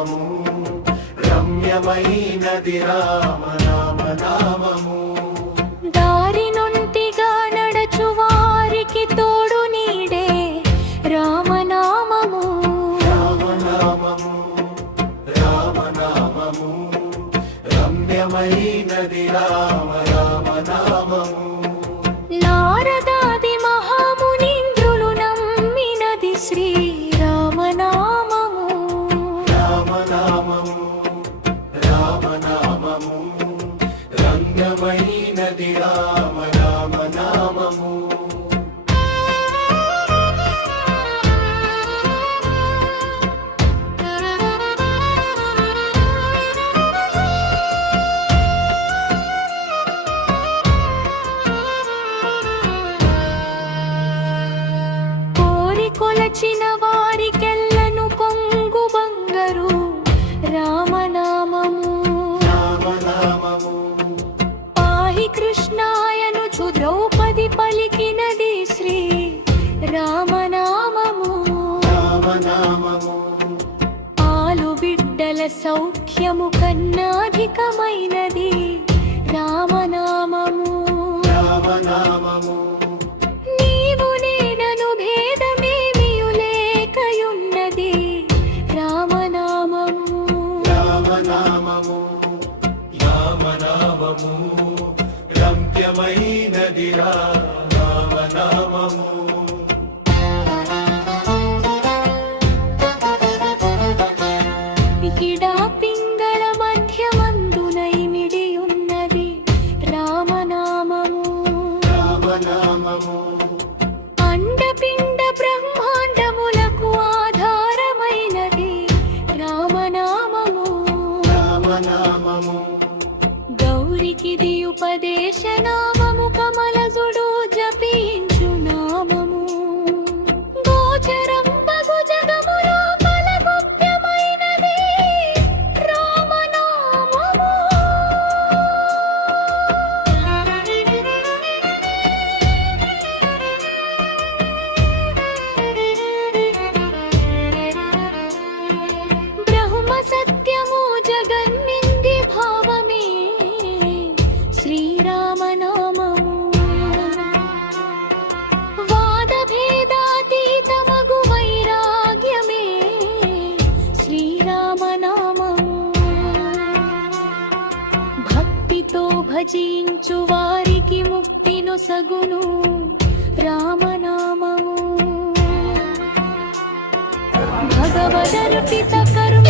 నామము రమ్యమైనది రామ నామ నామము దారి నుంటిగా నడచు వారికి తోడు నీడే రామనామము రామనామము రామనామము రమ్యమైనది రామ రామ నామము నారదాది మహామునీంద్రులు నమ్మినది శ్రీరామనామము రామనామము రామనామము రంగమైనది రామ రామ నామము కొలచిన వారికెల్లను కొంగు బంగరు రామనామము రామనామము పాహి కృష్ణాయను చు ద్రౌపది పలికినది శ్రీ రామనామము రామనామము పాలు బిడ్డల సౌఖ్యము కన్నాధికమైనది రామనామము రామనామము నీవు నేనను భేదమేమియు లేకయున్నది రామనామము రామనామము రామనామము రమ్యమైనది రామనామము ఇడా పింగళ మధ్యమందునైమిడియున్నది రామనామము రామనామము అండపిండ బ్రహ్మాండములకు ఆధారమైనది రామనామము రామనామము గౌరికిది ఉపదేశనామము కమలజుడు జపించు నామము గోచరం బగు జగములో పలగొప్యమైనది రామనామము బ్రహ్మ సత్యము జగన్నింది భావమే శ్రీరామనామము వాద భేదాతీతమగు వైరాగ్యమే శ్రీరామనామము భక్తితో భజించు వారికి ముక్తిను సగును రామనామము భగవదర్పిత కర్మ